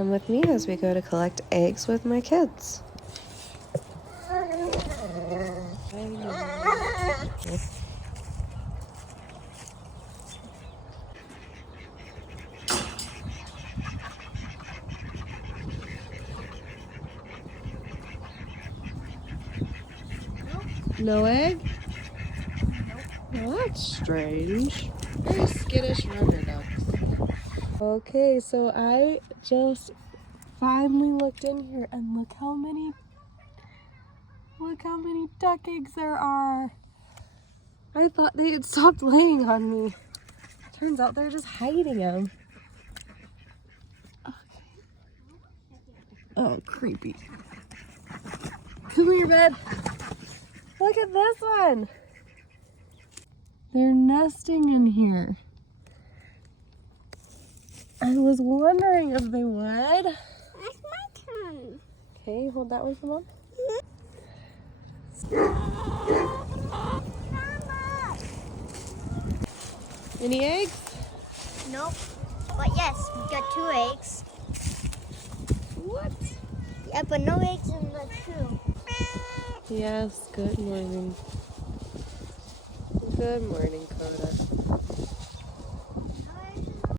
come with me as we go to collect eggs with my kids. No egg? Well, that's strange. Very skittish rubber ducks. Okay, so I just finally looked in here and look how many duck eggs there are. I thought they had stopped laying on me. Turns out they're just hiding them. Okay. Oh, creepy. Come here, bud. Look at this one. They're nesting in here. I was wondering if they would. It's my turn. Okay, hold that one for Mom. Any eggs? Nope. But yes, we got 2 eggs. What? Yeah, but no eggs in the 2. Yes, good morning. Good morning, Coda.